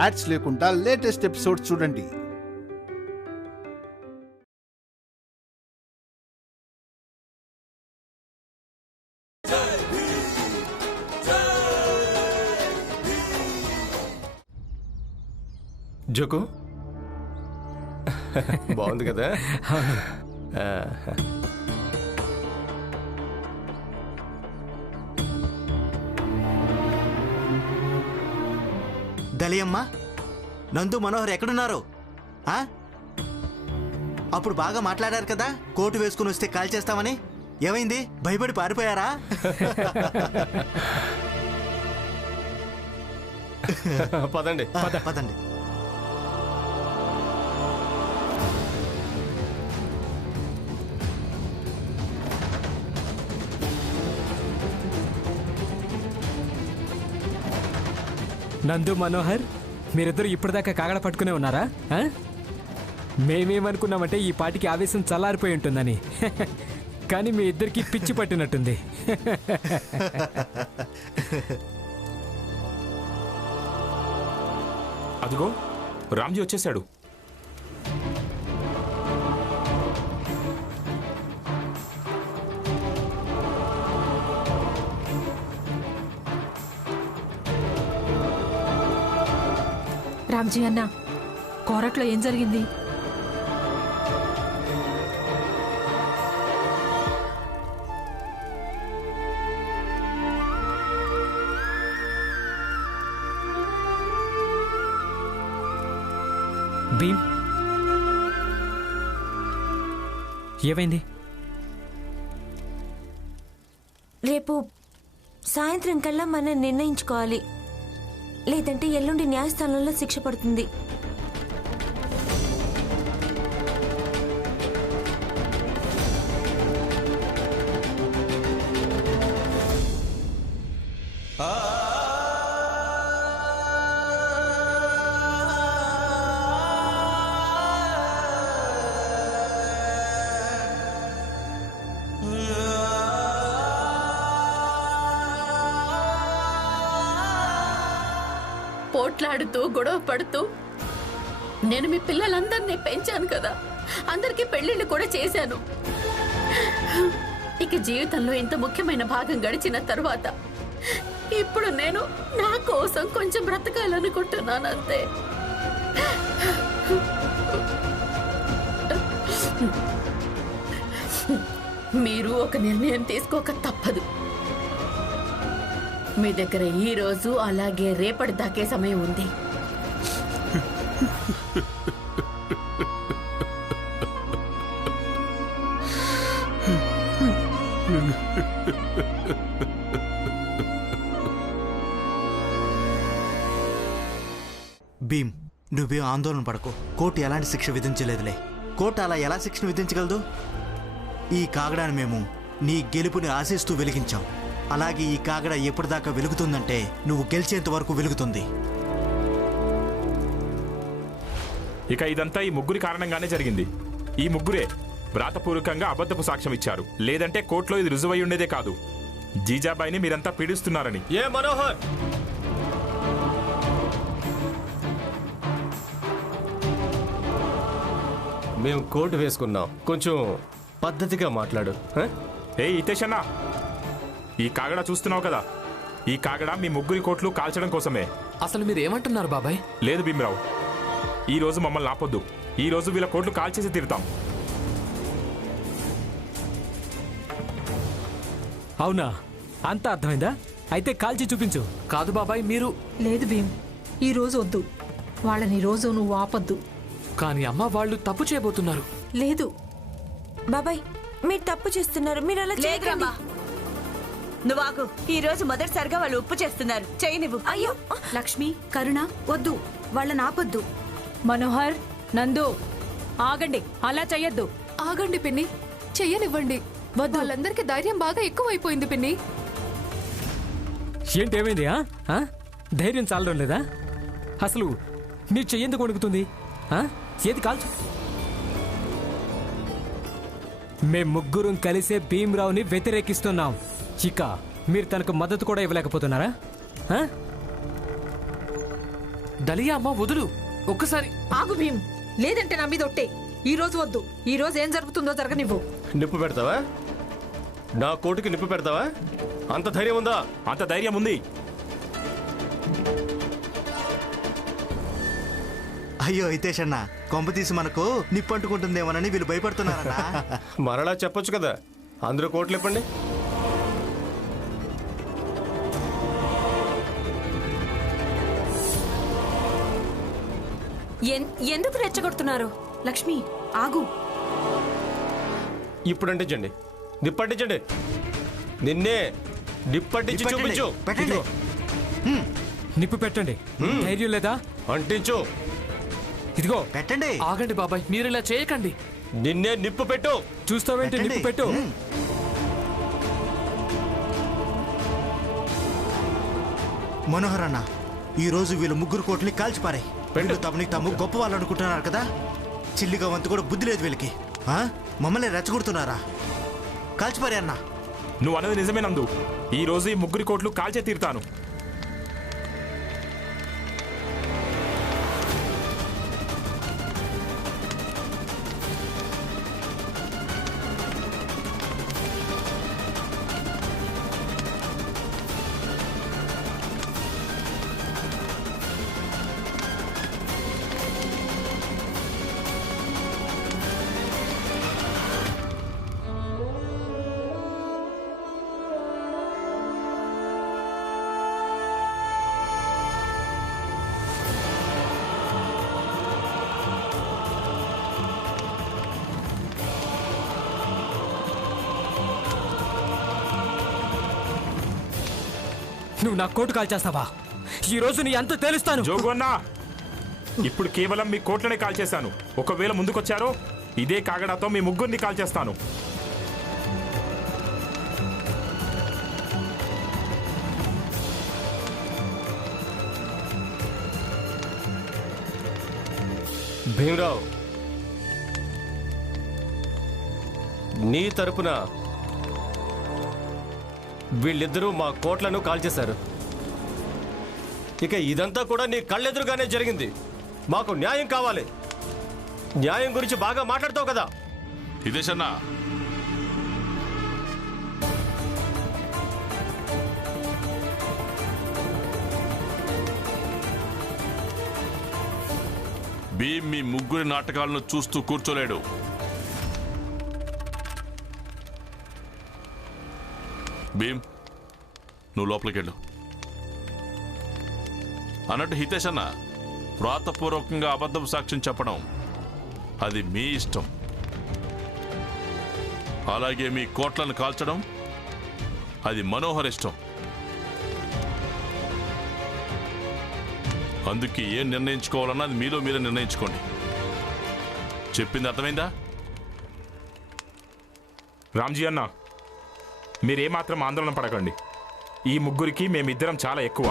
Ads లేకుండా latest episodes చూడండి. Joke బాగుంది కదా? దలియమ్మ, నందు, మనోహర్ ఎక్కడున్నారు? అప్పుడు బాగా మాట్లాడారు కదా, కోటు వేసుకుని వస్తే కాల్ చేస్తామని. ఏమైంది? భయపడి పారిపోయారా? పదండి పదండి. నందు, మనోహర్, మీరిద్దరు ఇప్పటిదాకా కాగడ పట్టుకునే ఉన్నారా? మేమేమనుకున్నామంటే ఈ పాటికి ఆవేశం చల్లారిపోయి ఉంటుందని. కానీ మీ ఇద్దరికి పిచ్చి పట్టినట్టుంది. అదిగో రామ్జీ వచ్చేసాడు. రామ్జీ అన్న, కోరట్లో ఏం జరిగింది? భీమ్, ఏమైంది? రేపు సాయంత్రం కల్లా మనం నిర్ణయించుకోవాలి, లేదంటే ఎల్లుండి న్యాయస్థానంలో శిక్ష పడుతుంది. పోట్లాడుతూ గొడవ పడుతూ నేను మీ పిల్లలందరినీ పెంచాను కదా, అందరికీ పెళ్లిళ్ళు కూడా చేశాను. ఇక జీవితంలో ఇంత ముఖ్యమైన భాగం గడిచిన తర్వాత ఇప్పుడు నేను నా కోసం కొంచెం బ్రతకాలనుకుంటున్నాను, అంతే. మీరు ఒక నిర్ణయం తీసుకోక తప్పదు. మీ దగ్గర ఈ రోజు అలాగే రేపటి దాకే సమయం ఉంది. భీమ్, నువ్వేం ఆందోళన పడకు. కోర్టు ఎలాంటి శిక్ష విధించలేదులే. కోర్టు అలా ఎలా శిక్షను విధించగలదు? ఈ కాగడాన్ని మేము నీ గెలుపుని ఆశిస్తూ వెలిగించాం. అలాగే ఈ కాగడ ఎప్పటిదాకా వెలుగుతుందంటే నువ్వు గెలిచేంత వరకు వెలుగుతుంది. ఇక ఇదంతా ఈ ముగ్గురి కారణంగానే జరిగింది. ఈ ముగ్గురే వ్రాతపూర్వకంగా అబద్ధపు సాక్ష్యం ఇచ్చారు. లేదంటే కోర్టులో ఇది రుజువై ఉండేదే కాదు. జీజాబాయిని మీరంతా పీడిస్తున్నారని. ఏ మనోహర్, మేము కోటు వేసుకున్నాం, కొంచెం పద్ధతిగా మాట్లాడు. ఏ హితేష్ అన్నా, ఈ కాగడ చూస్తున్నావు కదా, ఈ కాగడ మీ ముగ్గురి కోట్లు కాల్చడం కోసమే. అసలు మీరు ఏమంటున్నారు బాబాయ్? లేదు భీమరావు, ఈ రోజు మమ్మల్ని ఆపొద్దు. ఈ రోజు వీళ్ళ కోట్లు కాల్చేసి తీరుతాం. అవునా? అంతా అర్థమైందా? అయితే కాల్చి చూపించు. కాదు బాబాయ్, మీరు. లేదు భీమ్, ఈ రోజు వద్దు. వాళ్ళని రోజు నువ్వు ఆపొద్దు. కానీ అమ్మ, వాళ్ళు తప్పు చేయబోతున్నారు. లేదు బాబాయ్, మీరు తప్పు చేస్తున్నారు. మీరు అలా చేయకండి. నువ్వాకు. ఈ రోజు మొదటిసారిగా వాళ్ళు ఉప్పు చేస్తున్నారు. చెయ్యి నువ్వు. అయ్యో, లక్ష్మి, కరుణ, వద్దు, వాళ్ళని ఆపొద్దు. మనోహర్, నందు, ఆగండి. అలా చెయ్యొద్దు. ఆగండి పిన్ని, చెయ్యనివ్వండి. వాళ్ళందరికీ ధైర్యం బాగా ఎక్కువైపోయింది పిన్ని. ఏంటి, ఏమైంది? ధైర్యం చాలడం లేదా? అసలు నీ చెయ్యేందుకు వణుకుతుంది? ఏది కాల్చు. మేం ముగ్గురం కలిసే భీమరావుని వ్యతిరేకిస్తున్నాం. ఇక మీరు తనకు మద్దతు కూడా ఇవ్వలేకపోతున్నారా? దలియా అమ్మ వదులు ఒక్కసారి. ఆగు భీమ్, లేదంటే నా మీద ఒట్టే. ఈ రోజు వద్దు. ఈ రోజు ఏం జరుగుతుందో జరగనివ్వు. నిప్పు పెడతావా? నా కోటుకి నిప్పు పెడతావా? అంత ధైర్యం ఉందా? అంత ధైర్యం ఉంది. అయ్యో హితేష్ అన్న, కొంప తీసి మనకు నిప్పంటుకుంటుందేమోనని వీళ్ళు భయపడుతున్నారన్నా. మరలా చెప్పొచ్చు కదా, అందరూ కోట్లు ఇప్పండి. ఎందుకు రెచ్చగొడుతున్నారు? లక్ష్మి ఆగు. ఇప్పుడు అంటించండి, నిప్పంటించండి. నిన్నే నిప్పంటించి చూపించు. పెట్టండి. నిప్పు పెట్టండి. ధైర్యం లేదా? అంటించు. ఇదిగో పెట్టండి. ఆగండి బాబాయ్, మీరు ఇలా చేయకండి. నిన్నే నిప్పు పెట్టు. చూస్తావేంటి? నిప్పు పెట్టు. మనోహర్ అన్న, ఈ రోజు వీళ్ళు ముగ్గురు కోట్లని కాల్చిపారాయి. వీళ్ళు తమని తాము గొప్ప వాళ్ళు అనుకుంటున్నారు కదా. చిల్లిగా వంతు కూడా బుద్ధి లేదు వీళ్ళకి. మమ్మల్ని రెచ్చగొడుతున్నారా? కాల్చిపారే అన్న. నువ్వు అన్నది నిజమే నందు. ఈ రోజు ఈ ముగ్గురి కోట్లు కాల్చే తీరుతాను. నువ్వు నా కోటు కాల్చేస్తావా? ఈ రోజు నీ అంత తేలుస్తాను. జోగు అన్నా, ఇప్పుడు కేవలం మీ కోట్లనే కాల్చేశాను. ఒకవేళ ముందుకొచ్చారో ఇదే కాగడాతో మీ ముగ్గురిని కాల్చేస్తాను. భీమరావు, నీ తరపున వీళ్ళిద్దరూ మా కోట్లను కాల్చేశారు. ఇక ఇదంతా కూడా నీ కళ్ళెదురుగానే జరిగింది. మాకు న్యాయం కావాలి. న్యాయం గురించి బాగా మాట్లాడతావు కదా. హితేషన్నా, భీమ్ మీ ముగ్గురి నాటకాలను చూస్తూ కూర్చోలేడు. భీమ్, నువ్వు లోపలికెళ్ళు. అన్నట్టు హితేష్ అన్న, వ్రాతపూర్వకంగా అబద్ధం సాక్ష్యం చెప్పడం అది మీ ఇష్టం. అలాగే మీ కోట్లను కాల్చడం అది మనోహర్ ఇష్టం. అందుకే ఏం నిర్ణయించుకోవాలన్నా అది మీలో మీరే నిర్ణయించుకోండి. చెప్పింది అర్థమైందా? రామ్జీ అన్న, మీరేమాత్రం ఆందోళన పడకండి. ఈ ముగ్గురికి మేమిద్దరం చాలా ఎక్కువ.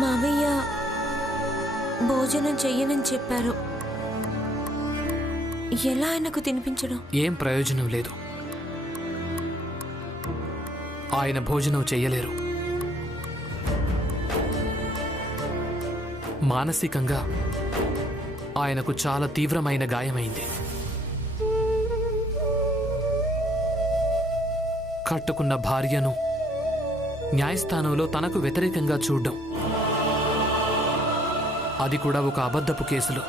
మావయ్య భోజనం చెయ్యనని చెప్పారు. ఎలా ఆయనకు తినిపించడం? ఏం ప్రయోజనం లేదు. ఆయన భోజనం చెయ్యలేరు. మానసికంగా ఆయనకు చాలా తీవ్రమైన గాయమైంది. కట్టుకున్న భార్యను న్యాయస్థానంలో తనకు వ్యతిరేకంగా చూడ్డం, అది కూడా ఒక అబద్ధపు కేసులో.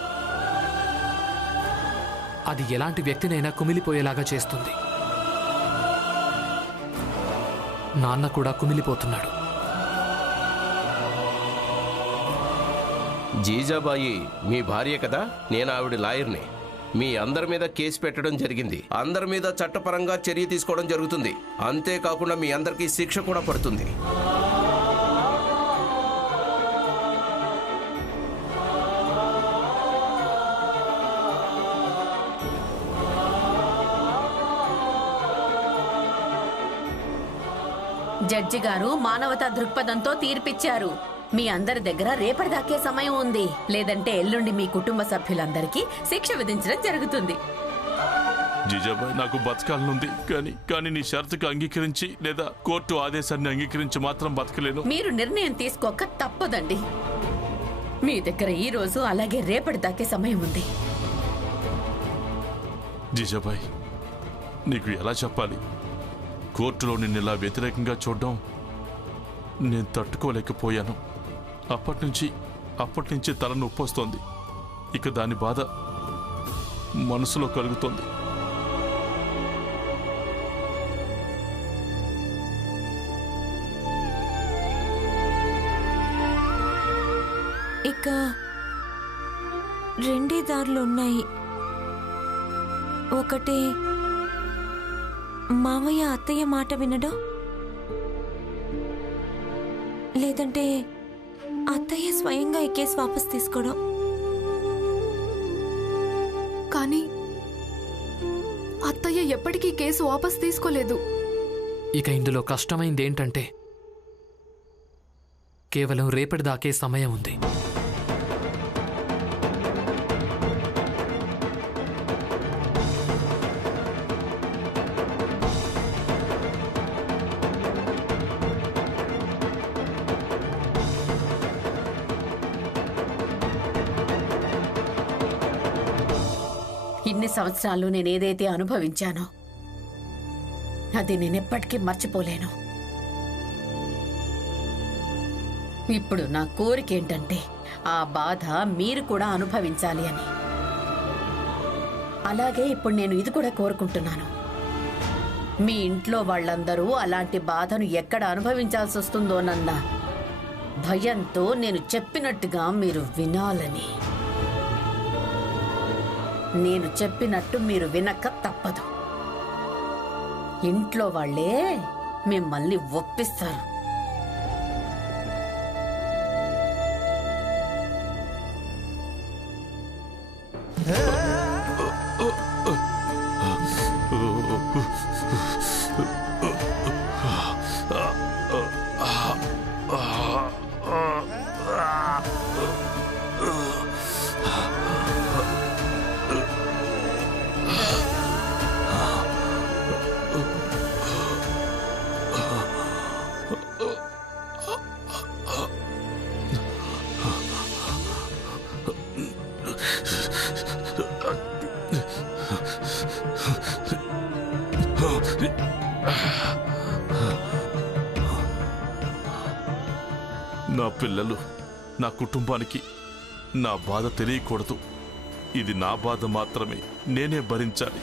అది ఎలాంటి వ్యక్తినైనా కుమిలిపోయేలాగా చేస్తుంది. నాన్న కూడా కుమిలిపోతున్నాడు. జీజాబాయి మీ భార్య కదా, నేను ఆవిడ లాయర్ని. మీ అందరి మీద కేసు పెట్టడం జరిగింది. అందరి మీద చట్టపరంగా చర్య తీసుకోవడం జరుగుతుంది. అంతేకాకుండా మీ అందరికీ శిక్ష కూడా పడుతుంది. జడ్జి గారు మానవతా దృక్పథంతో తీర్పిచ్చారు. మీ అందరి దగ్గర రేపటిదాకే సమయం ఉంది, లేదంటే ఎల్లుండి మీ కుటుంబ సభ్యులందరికీ శిక్ష విధించడం జరుగుతుంది. జీజాబాయ్, నాకు బతకాలనుంది, కానీ నీ షరతుకు అంగీకరించి లేదా కోర్టు ఆదేశాన్ని అంగీకరించి మాత్రం బతకలేను. మీరు నిర్ణయం తీసుకోక తప్పదండి. మీ దగ్గర ఈ రోజు అలాగే రేపటిదాకే సమయం ఉంది. జీజాబాయ్, నీకు ఎలా చెప్పాలి? కోర్టులో నిన్ను ఇలా వ్యతిరేకంగా చూడడం నేను తట్టుకోలేకపోయాను. అప్పటి నుంచి తల నొప్పి వస్తోంది. ఇక దాని బాధ మనసులో కలుగుతోంది. ఇక రెండే దారులు ఉన్నాయి. ఒకటి మావయ్య అత్తయ్య మాట వినడం, లేదంటే అత్తయ్య స్వయంగా ఈ కేసు వాపస్ తీసుకోవడం. కానీ అత్తయ్య ఎప్పటికీ కేసు వాపస్ తీసుకోలేదు. ఇక ఇందులో కష్టమైంది ఏంటంటే కేవలం రేపటిదాకే సమయం ఉంది. ఇన్ని సంవత్సరాలు నేనేదైతే అనుభవించానో అది నేనెప్పటికీ మర్చిపోలేను. ఇప్పుడు నా కోరిక ఏంటంటే ఆ బాధ మీరు కూడా అనుభవించాలి అని. అలాగే ఇప్పుడు నేను ఇది కూడా కోరుకుంటున్నాను. మీ ఇంట్లో వాళ్ళందరూ అలాంటి బాధను ఎక్కడ అనుభవించాల్సి వస్తుందోనన్న భయంతో నేను చెప్పినట్టుగా మీరు వినాలని. నేను చెప్పినట్టు మీరు వినక తప్పదు. ఇంట్లో వాళ్ళే మిమ్మల్ని ఒప్పిస్తారు. నా పిల్లలు, నా కుటుంబానికి నా బాధ తెలియకూడదు. ఇది నా బాధ మాత్రమే, నేనే భరించాలి.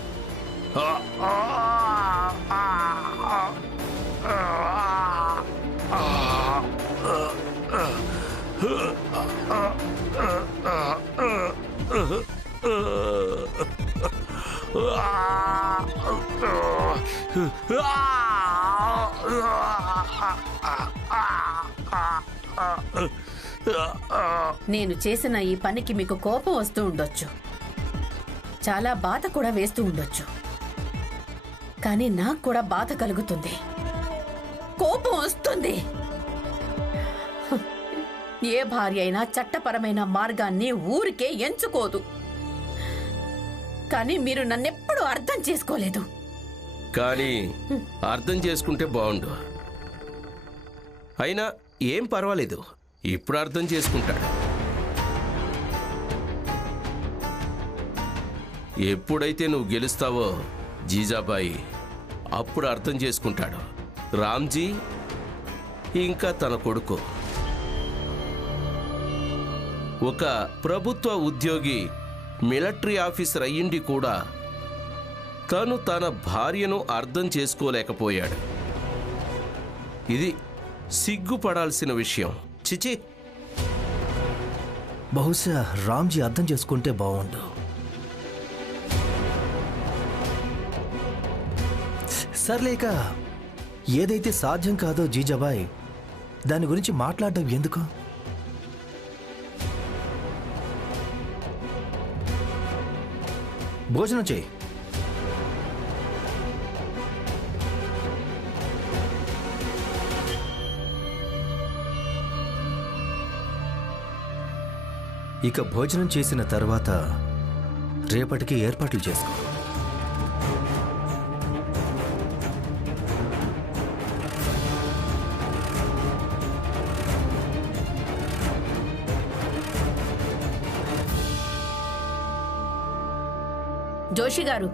నేను చేసిన ఈ పనికి మీకు కోపం వస్తూ ఉండొచ్చు, చాలా బాధ కూడా వేస్తూ ఉండొచ్చు. కానీ నాకు కూడా బాధ కలుగుతుంది, కోపం వస్తుంది. ఏ భార్య అయినా చట్టపరమైన మార్గాన్ని ఊరికే ఎంచుకోదు. కానీ మీరు నన్నెప్పుడు అర్థం చేసుకోలేదు. కానీ అర్థం చేసుకుంటే బాగుండు. అయినా ఏం పర్వాలేదు, ఇప్పుడు అర్థం చేసుకుంటాడు. ఎప్పుడైతే నువ్వు గెలుస్తావో జీజాబాయి అప్పుడు అర్థం చేసుకుంటాడు. రామ్జీ ఇంకా తన కొడుకు ఒక ప్రభుత్వ ఉద్యోగి, మిలిటరీ ఆఫీసర్ అయ్యిండి కూడా తను తన భార్యను అర్థం చేసుకోలేకపోయాడు. ఇది సిగ్గుపడాల్సిన విషయం. చిచి, బహుశా రామ్జీ అర్థం చేసుకుంటే బాగుండు. సర్లేక ఏదైతే సాధ్యం కాదో జీజాబాయ్, దాని గురించి మాట్లాడడం ఎందుకు? భోజనం చేయి. ఇక భోజనం చేసిన తర్వాత రేపటికి ఏర్పాట్లు చేసుకో. జోషి గారు,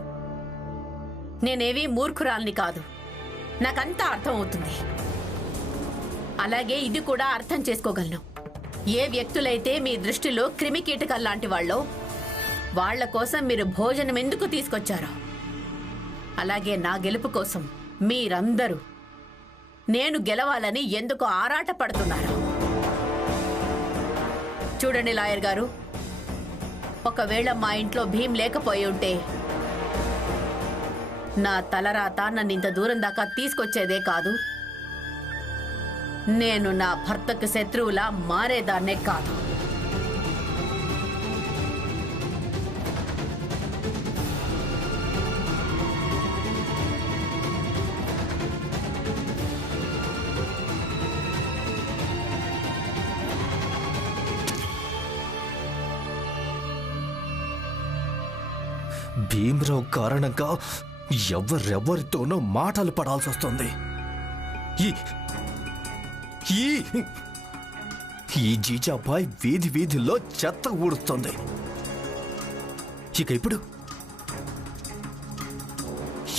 నేనేవి మూర్ఖురాల్ని కాదు. నాకంతా అర్థం అవుతుంది. అలాగే ఇది కూడా అర్థం చేసుకోగలను. ఏ వ్యక్తులైతే మీ దృష్టిలో క్రిమికీటకాల్లాంటి వాళ్ళో వాళ్ల కోసం మీరు భోజనం ఎందుకు తీసుకొచ్చారో, అలాగే నా గెలుపు కోసం మీరందరూ నేను గెలవాలని ఎందుకు ఆరాట పడుతున్నారు. చూడండి లాయర్ గారు, ఒకవేళ మా ఇంట్లో భీం లేకపోయి ఉంటే నా తలరాత నన్ను ఇంత దూరం దాకా తీసుకొచ్చేదే కాదు. నేను నా భర్తకు శత్రువులా మారేదాన్నే కాదు. భీమరావు కారణంగా ఎవరెవరితోనో మాటలు పడాల్సి వస్తుంది. ఈ జీజాబాయ్ వీధి వీధిలో చెత్త ఊడుస్తుంది. ఇక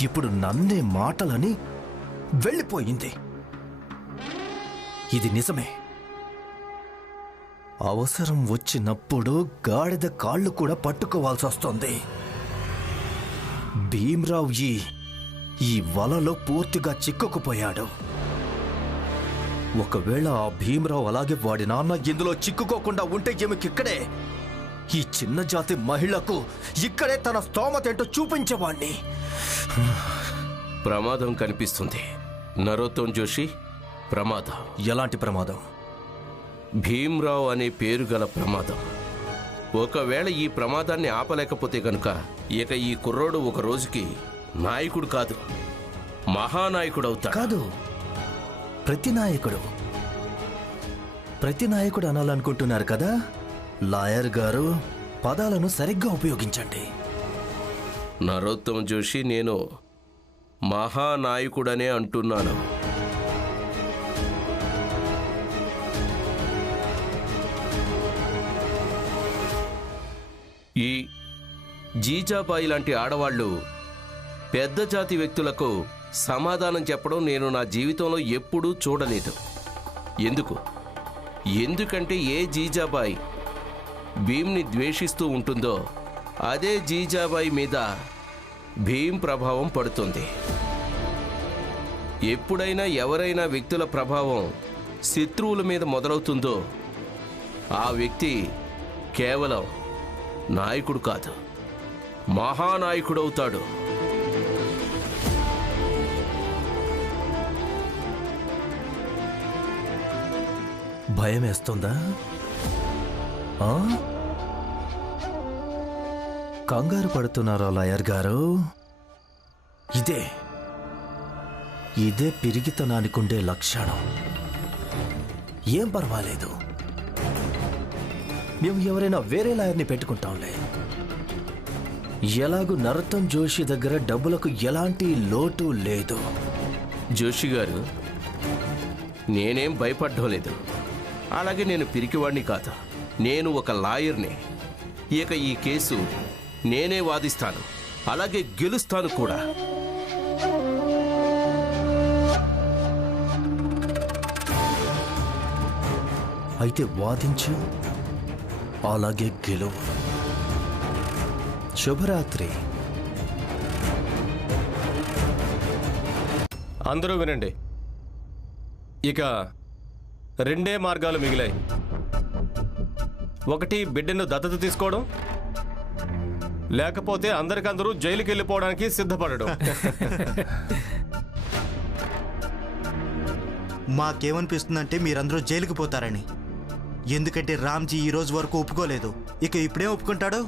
ఇప్పుడు నన్నే మాటలని వెళ్ళిపోయింది. ఇది నిజమే. అవసరం వచ్చినప్పుడు గాడిద కాళ్ళు కూడా పట్టుకోవాల్సి వస్తుంది. భీమరావు ఈ వలలో పూర్తిగా చిక్కుకుపోయాడు. ఒకవేళ ఆ భీమరావు అలాగే వాడి నాన్న ఇందులో చిక్కుకోకుండా ఉంటే ఈమెకిక్కడే, ఈ చిన్న జాతి మహిళకు ఇక్కడే తన స్తోమతేంటో చూపించేవాణ్ణి. ప్రమాదం కనిపిస్తుంది నరోత్తమ్ జోషి. ప్రమాదం. ఎలాంటి ప్రమాదం? భీమరావు అనే పేరు గల ప్రమాదం. ఒకవేళ ఈ ప్రమాదాన్ని ఆపలేకపోతే గనుక ఇక ఈ కుర్రోడు ఒక రోజుకి నాయకుడు కాదు, మహానాయకుడు అవుతాడు. కాదు, ప్రతి నాయకుడు అనాలనుకుంటున్నారు కదా లాయర్ గారు. పదాలను సరిగ్గా ఉపయోగించండి. నరోత్తమ్ జోషి, నేను మహానాయకుడనే అంటున్నాను. ఈ జీజాబాయి లాంటి ఆడవాళ్లు పెద్ద జాతి వ్యక్తులకు సమాధానం చెప్పడం నేను నా జీవితంలో ఎప్పుడూ చూడలేదు. ఎందుకంటే ఏ జీజాబాయి భీమ్ని ద్వేషిస్తూ ఉంటుందో అదే జీజాబాయి మీద భీమ్ ప్రభావం పడుతుంది. ఎప్పుడైనా ఎవరైనా వ్యక్తుల ప్రభావం శత్రువుల మీద మొదలవుతుందో ఆ వ్యక్తి కేవలం నాయకుడు కాదు, మహానాయకుడవుతాడు. భయం వేస్తుందా? కంగారు పడుతున్నారా లాయర్ గారు? ఇదే పిరిగితనానికుండే లక్షణం. ఏం పర్వాలేదు, మేము ఎవరైనా వేరే లాయర్ని పెట్టుకుంటాంలే. ఎలాగూ నరోత్తమ్ జోషి దగ్గర డబ్బులకు ఎలాంటి లోటు లేదు. జోషి గారు, నేనేం భయపడ్డం లేదు. అలాగే నేను పిరికివాణ్ణి కాదు, నేను ఒక లాయర్ని. ఇక ఈ కేసు నేనే వాదిస్తాను, అలాగే గెలుస్తాను కూడా. అయితే వాదించు, అలాగే గెలువు. శుభరాత్రి. అందరూ వినండి, ఇక రెండే మార్గాలు మిగిలాయి. ఒకటి బిడ్డను దత్తత తీసుకోవడం, లేకపోతే అందరికందరూ జైలుకి వెళ్ళిపోవడానికి సిద్ధపడడం. మాకేమనిపిస్తుందంటే మీరందరూ జైలుకి పోతారని. ఎందుకంటే రామ్జీ ఈ రోజు వరకు ఒప్పుకోలేదు, ఇక ఇప్పుడే ఒప్పుకుంటాడు.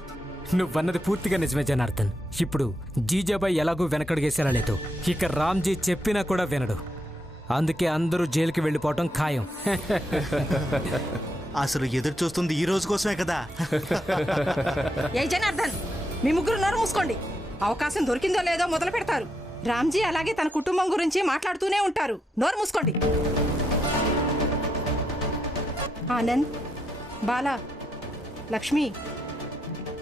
నువ్వన్నది పూర్తిగా నిజమే జనార్దన్. ఇప్పుడు జీజాబాయ్ ఎలాగూ వెనకడుగేసేలా లేదు. ఇక రామ్జీ చెప్పినా కూడా వినడు. అందుకే అందరూ జైలుకి వెళ్ళిపోవటం ఖాయం. అసలు ఎదురు చూస్తుంది ఈ రోజు కోసమే కదా. ఏ జనార్దన్, మీ ముగ్గురు నోరు మూసుకోండి. అవకాశం దొరికిందో లేదో మొదలు పెడతారు. రామ్జీ అలాగే తన కుటుంబం గురించి మాట్లాడుతూనే ఉంటారు. నోరు మూసుకోండి. ఆనంద్, బాలా, లక్ష్మి,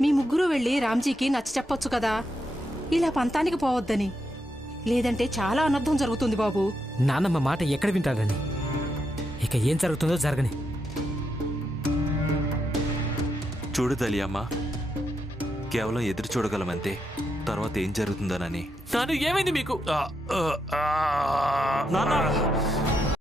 మీ ముగ్గురు వెళ్ళి రామ్జీకి నచ్చ చెప్పొచ్చు కదా, ఇలా పంతానికి పోవద్దని. లేదంటే చాలా అనర్థం జరుగుతుంది బాబు. నాన్నమ్మ మాట ఎక్కడ వింటాడని. ఇక ఏం జరుగుతుందో జరగని. చూడు దలియమ్మ, కేవలం ఎదురు చూడగలమంతే. తర్వాత ఏం జరుగుతుందోనని. నాన్న ఏమైంది మీకు? నాన్న